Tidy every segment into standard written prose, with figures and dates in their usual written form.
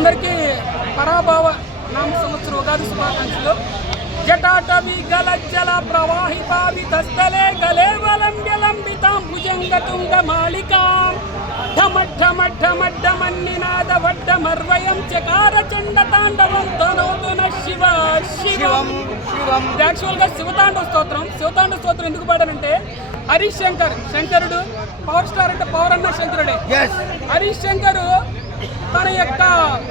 అందరికీ పరాభవ నామ సంవత్సరం ఉగాది శుభాకాంక్షలు. జటాటవి గలజ్జల ప్రవాహితావితస్థలే గలేవలంబ్యలంబితాం భుజంగతుంగ మాళికాం ఢమఢమఢమఢమన్నినాద వడ్డమర్వయం చకార చండ తాండవం తనోతున శివ శివం. యాక్చువల్గా శివతాండవ స్తోత్రం ఎందుకు పాడానంటే హరీష్ శంకరుడు పవర్ స్టార్ అంటే పవర్ అన్న శంకరుడే. హరీష్ శంకర్ తన యొక్క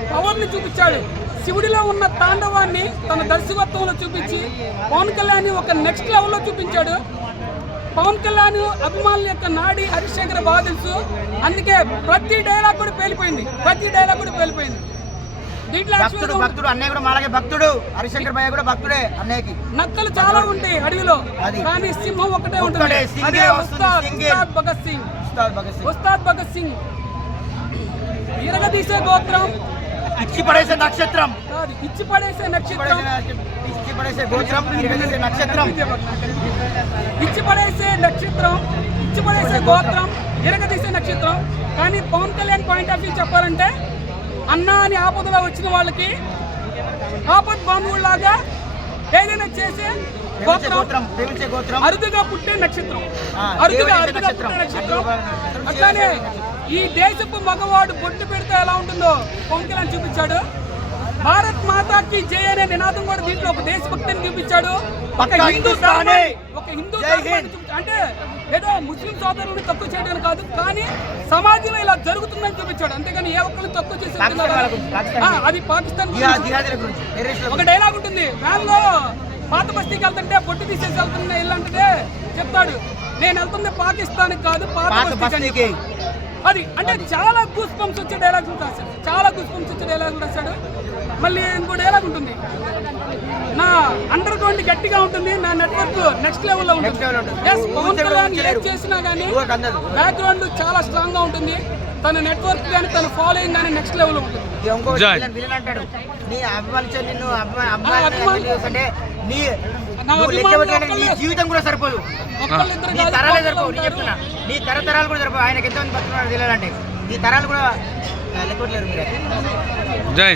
పవర్ని చూపించాడు. శివుడిలో ఉన్న తాండవాన్ని తన దర్శకత్వంలో చూపించి పవన్ కళ్యాణ్ ఒక నెక్స్ట్ లెవెల్లో చూపించాడు. పవన్ కళ్యాణ్ అభిమానుల యొక్క నాడి హరీష్ శంకర్ బాగా తెలుసు. అందుకే ప్రతి డైలాగ్ కూడా పేలిపోయింది. దీంట్లో భక్తుడు అన్నయ్య కూడా మాలాగే భక్తుడు. హరీష్ శంకర్ భయ్య కూడా భక్తుడే అన్నయ్యకి. నక్కలు చాలా ఉంటాయి అడవిలో, కానీ సింహం ఒకటే ఉంటుంది. అదే ఉస్తాద్ భగత్ సింగ్. ఇరగదీసే గోత్రం, ఇచ్చి పడేసే నక్షత్రం, ఇచ్చి పడేసే నక్షత్రం, ఇచ్చి పడేసే గోత్రం, ఇరగదీసే నక్షత్రం, ఇచ్చి పడేసే నక్షత్రం, ఇచ్చి పడేసే గోత్రం, ఇరగదీసే నక్షత్రం. కానీ Pawan Kalyan point of view చెప్పాలంటే అన్నా అని ఆపదలో వచ్చిన వాళ్ళకి ఆపద్ బాంబులాగా ఏదైనా చేసే గోత్రం, అరుదుగా పుట్టే నక్షత్రం, అరుదుగా పుట్టే నక్షత్రం. అట్లానే ఈ దేశపు మగవాడు బొట్టు పెడితే ఎలా ఉంటుందో పవన్ కళ్యాణ్ చూపించాడు. భారత్ మాతాకి జై అనే నినాదం కూడా దీంట్లో ఒక దేశభక్తిని చూపించాడు. ఒక హిందూ అంటే ఏదో ముస్లిం సోదరులను తక్కువ చేయడానికి కాదు, కానీ సమాజంలో ఇలా జరుగుతుందని చూపించాడు. అంతేగాని ఏ ఒక్కరిని తక్కువ చేసే అది పాకిస్తాన్. ఒక డైలాగ్ ఉంటుంది, వ్యాన్ లో పాత బస్తీకి వెళ్తుంటే బొట్టు తీసేసి వెళ్తున్నా ఇల్లంటే చెప్తాడు, నేను వెళ్తుంది పాకిస్తాన్ కాదు పాత బస్తీకి. అది అంటే చాలా గూస్ బంప్స్ వచ్చే డైలాగ్స్ రాశాడు. మళ్ళీ ఇంకో డైలాగ్ ఉంటుంది, నా అండర్ గ్రౌండ్ గట్టిగా ఉంటుంది, నా నెట్వర్క్ నెక్స్ట్ లెవెల్లో ఉంటుంది. పవన్ కళ్యాణ్ ఏం చేసినా కానీ బ్యాక్గ్రౌండ్ చాలా స్ట్రాంగ్ గా ఉంటుంది. తన నెట్వర్క్ కానీ తన ఫాలోయింగ్ కానీ నెక్స్ట్ లెవెల్లో ఉంటుంది. జీవితం కూడా సరిపోదు, నీ తరాలే సరిపోవు. నేను చెప్తున్నా, నీ తరతరాలు కూడా సరిపోవు. ఆయనకి ఎంతమంది బతుకున్నాడు తెలియాలంటే నీ తరాలు కూడా లెక్కట్లేరు మీరు. జై